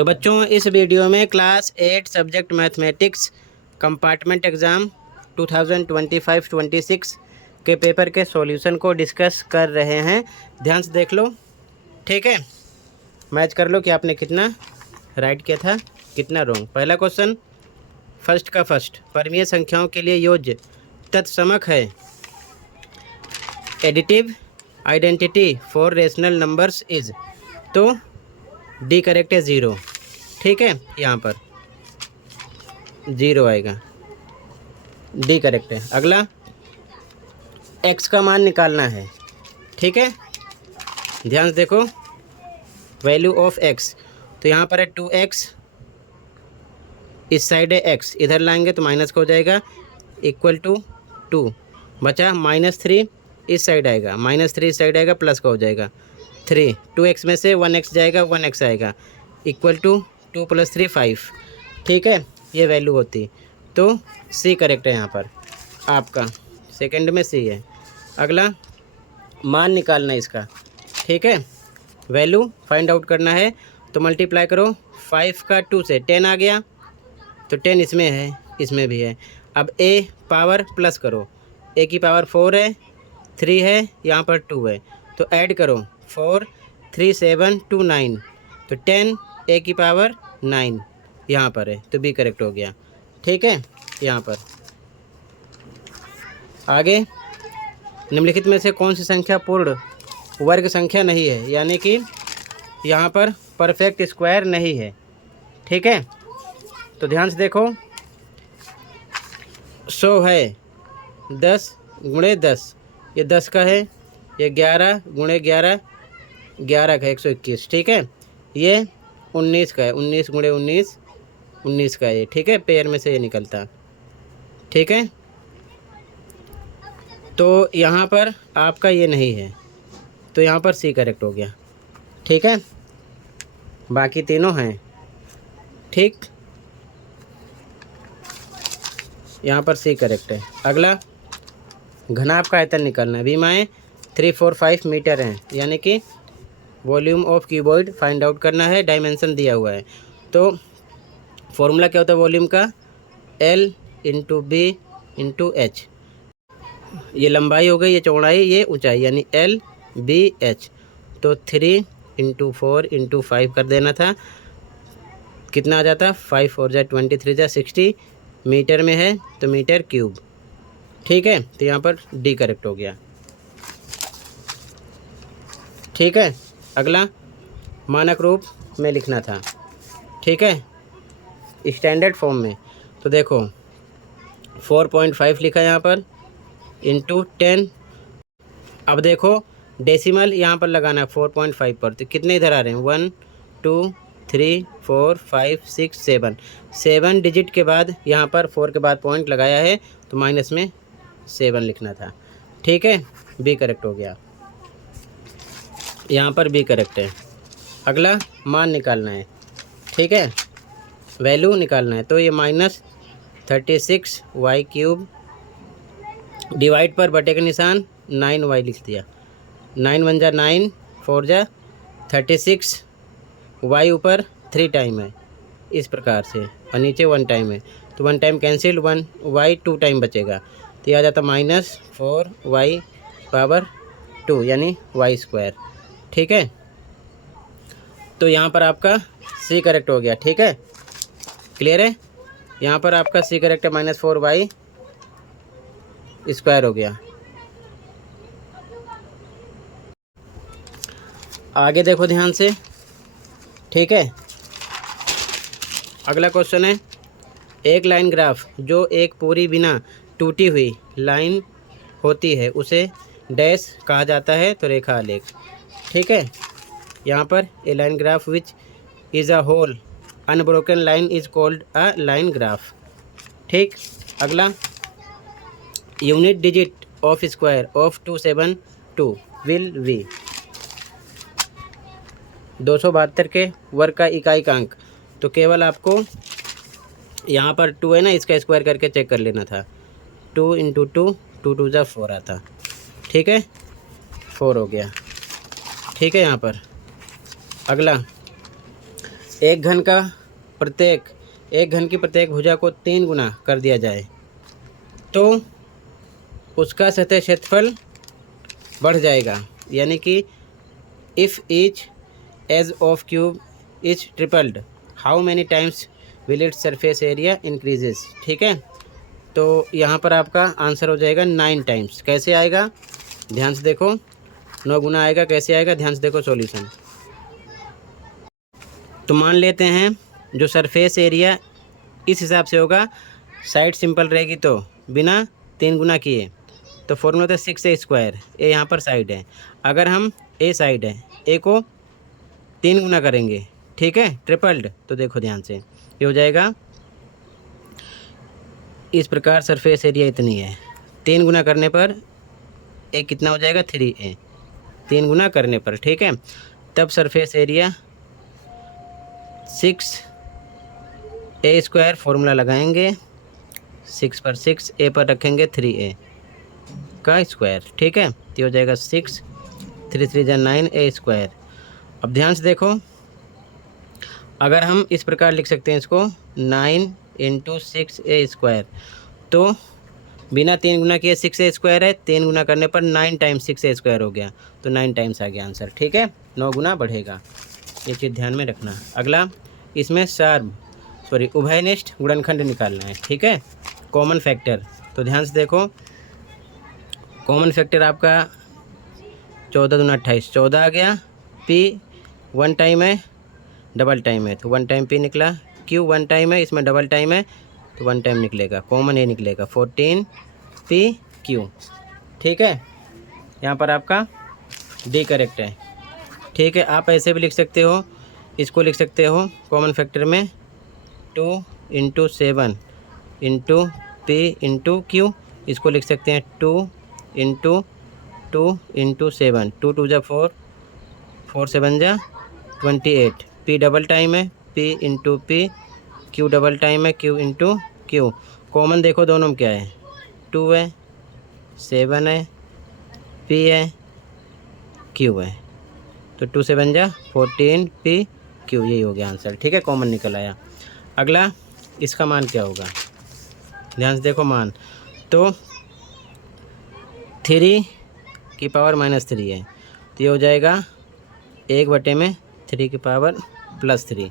तो बच्चों, इस वीडियो में class 8 subject mathematics compartment exam 2025-26 के पेपर के सॉल्यूशन को डिस्कस कर रहे हैं। ध्यान से देख लो, ठीक है। मैच कर लो कि आपने कितना राइट किया था, कितना रॉन्ग। पहला क्वेश्चन फर्स्ट का फर्स्ट, परमीय संख्याओं के लिए योज्य तत्समक है additive identity for rational numbers is, तो डी करेक्ट है 0, ठीक है। यहाँ पर 0 आएगा, डी करेक्ट है। अगला x का मान निकालना है, ठीक है। ध्यान से देखो, वैल्यू ऑफ x, तो यहाँ पर है 2x, इस साइड है x, इधर लाएंगे तो माइनस का हो जाएगा, इक्वल टू 2 बचा, -3 इस साइड आएगा, -3 इस साइड आएगा, प्लस का हो जाएगा 3, 2x में से 1x जाएगा, 1x आएगा, इक्वल टू 2 + 3 5, ठीक है। ये वैल्यू होती, तो सी करेक्ट है यहाँ पर आपका, सेकंड में सी है। अगला मान निकालना है इसका, ठीक है। वैल्यू फाइंड आउट करना है, तो मल्टीप्लाई करो 5 का 2 से 10 आ गया, तो 10 इसमें है, इसमें भी है। अब a पावर प्लस करो, a की पावर 4 है, 3 है, यहाँ पर 2 है, तो ऐड करो 4 3 7 2 9, तो 10 a की पावर 9 यहाँ पर है, तो बी करेक्ट हो गया, ठीक है। यहाँ पर आगे निम्नलिखित में से कौन सी संख्या पूर्ण वर्ग संख्या नहीं है, यानी कि यहाँ पर परफेक्ट स्क्वायर नहीं है, ठीक है। तो ध्यान से देखो, 100 है 10 × 10, ये 10 का है, ये 11 × 11 11 का 121, ठीक है। ये 19 का है, 19 × 19 19 का है, ठीक है। पेयर में से ये निकलता, ठीक है। तो यहाँ पर आपका ये नहीं है, तो यहाँ पर सी करेक्ट हो गया, ठीक है। बाकी तीनों हैं, ठीक, यहाँ पर सी करेक्ट है। अगला घनाभ का आयतन निकालना है। भीमाएँ 345 मीटर हैं, यानी कि volume of cuboid find out करना है, डायमेंशन दिया हुआ है। तो फॉर्मूला क्या होता है वॉल्यूम का, L × B × H, ये लंबाई हो गई, ये चौड़ाई, ये ऊंचाई, यानी L B H, तो 3 × 4 × 5 कर देना था, कितना आ जाता, 5 4 जा 23 जा 60 मीटर में है, तो मीटर क्यूब, ठीक है। तो यहाँ पर डी करेक्ट हो गया, ठीक है। अगला मानक रूप में लिखना था, ठीक है, स्टैंडर्ड फॉर्म में। तो देखो 4.5 लिखा यहाँ पर इंटू 10। अब देखो डेसिमल यहाँ पर लगाना है 4.5 पर, तो कितने इधर आ रहे हैं, 1 2 3 4 5 6 7 7 डिजिट के बाद यहाँ पर 4 के बाद पॉइंट लगाया है, तो माइनस में 7 लिखना था, ठीक है। बी करेक्ट हो गया, यहाँ पर बी करेक्ट है। अगला मान निकालना है, ठीक है, वैल्यू निकालना है। तो ये -36y³ डिवाइड पर बटे का निशान 9y लिख दिया, 9 1 जा 9 4 जा 36, y ऊपर 3 टाइम है, इस प्रकार से, और नीचे 1 टाइम है, तो 1 टाइम कैंसिल, 1 y 2 टाइम बचेगा, तो ये आ जाता -4y² यानी y², ठीक है। तो यहाँ पर आपका सी करेक्ट हो गया, ठीक है, क्लियर है। यहाँ पर आपका सी करेक्ट है, -4y² हो गया। आगे देखो ध्यान से, ठीक है। अगला क्वेश्चन है, एक लाइन ग्राफ जो एक पूरी बिना टूटी हुई लाइन होती है उसे डैश कहा जाता है, तो रेखा आलेख, ठीक है। यहाँ पर a line graph which is a whole unbroken line is called a line graph, ठीक। अगला unit digit of square of 272 will be, 272 के वर्ग का इकाई का अंक, तो केवल आपको यहाँ पर 2 है ना, इसका स्क्वायर करके चेक कर लेना था, 2 × 2 2 2 जा 4 आता, ठीक है, 4 हो गया, ठीक है। यहाँ पर अगला एक घन की प्रत्येक भुजा को 3 गुना कर दिया जाए तो उसका सतह क्षेत्रफल बढ़ जाएगा। यानी कि if each edge of cube is tripled how many times will it surface area increases. ठीक है, तो यहाँ पर आपका आंसर हो जाएगा 9 टाइम्स। कैसे आएगा ध्यान से देखो, 9 गुना आएगा। कैसे आएगा ध्यान से देखो सॉल्यूशन। तो मान लेते हैं जो सरफेस एरिया इस हिसाब से होगा, साइड सिंपल रहेगी तो बिना 3 गुना किए, तो फॉर्मूला होता है 6a²। ए यहाँ पर साइड है, अगर हम ए साइड है, ए को 3 गुना करेंगे, ठीक है, ट्रिपल्ड, तो देखो ध्यान से ये हो जाएगा इस प्रकार। सरफेस एरिया इतनी है, 3 गुना करने पर ए कितना हो जाएगा 3a, 3 गुना करने पर, ठीक है। तब सरफेस एरिया 6a² फॉर्मूला लगाएंगे, 6 पर 6, ए पर रखेंगे 3a का स्क्वायर, ठीक है। तो हो जाएगा 6, 3 3 जा 9 a²। अब ध्यान से देखो, अगर हम इस प्रकार लिख सकते हैं इसको 9 × 6a², तो बिना 3 गुना किए 6a² है, 3 गुना करने पर 9 टाइम्स 6a² हो गया, तो 9 टाइम्स आ गया आंसर, ठीक है। 9 गुना बढ़ेगा, ये चीज़ ध्यान में रखना। अगला, इसमें उभयनिष्ठ गुणनखंड निकालना है, ठीक है, कॉमन फैक्टर। तो ध्यान से देखो, कॉमन फैक्टर आपका 14 दूना 28, 14 आ गया। पी 1 टाइम है, डबल टाइम है, तो 1 टाइम पी निकला। क्यू 1 टाइम है, इसमें डबल टाइम है, तो 1 टाइम निकलेगा, कॉमन ए निकलेगा, 14 पी क्यू, ठीक है। यहाँ पर आपका डी करेक्ट है, ठीक है। आप ऐसे भी लिख सकते हो, इसको लिख सकते हो कॉमन फैक्टर में 2 × 7 × पी × क्यू, इसको लिख सकते हैं 2 × 2 × 7, 2 2 जा 4, 4 7 जा 28। पी डबल टाइम है, P × P, Q double time है, क्यू × क्यू। कॉमन देखो दोनों में क्या है, 2 है, 7 है, पी है, क्यू है, तो 2 7 जा 14 पी क्यू, यही हो गया आंसर, ठीक है, कॉमन निकल आया। अगला, इसका मान क्या होगा, ध्यान से देखो मान, तो 3 की पावर -3 है, तो ये हो जाएगा 1/3 की पावर +3,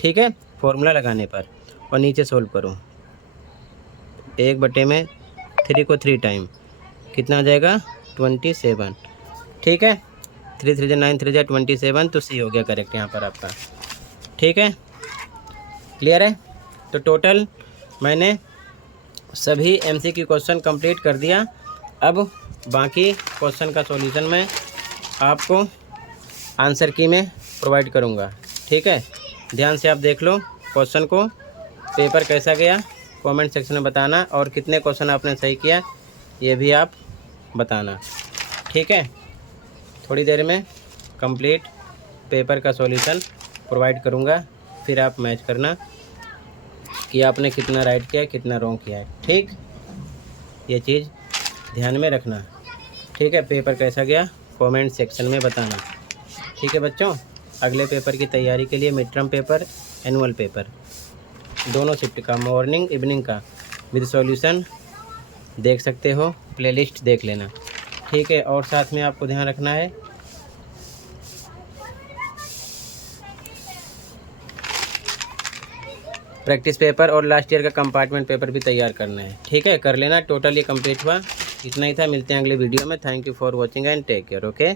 ठीक है, फॉर्मूला लगाने पर। और नीचे सोल्व करो, 1/3 को 3 टाइम कितना हो जाएगा 27, ठीक है। 3 3 जा 9, 3 जा 27, तो सी हो गया करेक्ट यहाँ पर आपका, ठीक है। क्लियर है। तो टोटल मैंने सभी MCQ क्वेश्चन कंप्लीट कर दिया। अब बाकी क्वेश्चन का सॉल्यूशन मैं आपको आंसर की में प्रोवाइड करूँगा, ठीक है। ध्यान से आप देख लो क्वेश्चन को, पेपर कैसा गया कमेंट सेक्शन में बताना, और कितने क्वेश्चन आपने सही किया ये भी आप बताना, ठीक है। थोड़ी देर में कंप्लीट पेपर का सॉल्यूशन प्रोवाइड करूँगा, फिर आप मैच करना कि आपने कितना राइट किया कितना रॉन्ग किया है, ठीक। ये चीज़ ध्यान में रखना, ठीक है। पेपर कैसा गया कमेंट सेक्शन में बताना, ठीक है बच्चों। अगले पेपर की तैयारी के लिए mid term paper, annual paper, दोनों शिफ्ट का, मॉर्निंग इवनिंग का विद सॉल्यूशन देख सकते हो, प्लेलिस्ट देख लेना, ठीक है। और साथ में आपको ध्यान रखना है प्रैक्टिस पेपर और लास्ट ईयर का कंपार्टमेंट पेपर भी तैयार करना है, ठीक है, कर लेना। टोटल ये कंप्लीट हुआ, इतना ही था। मिलते हैं अगले वीडियो में। Thank you for watching and take care, okay.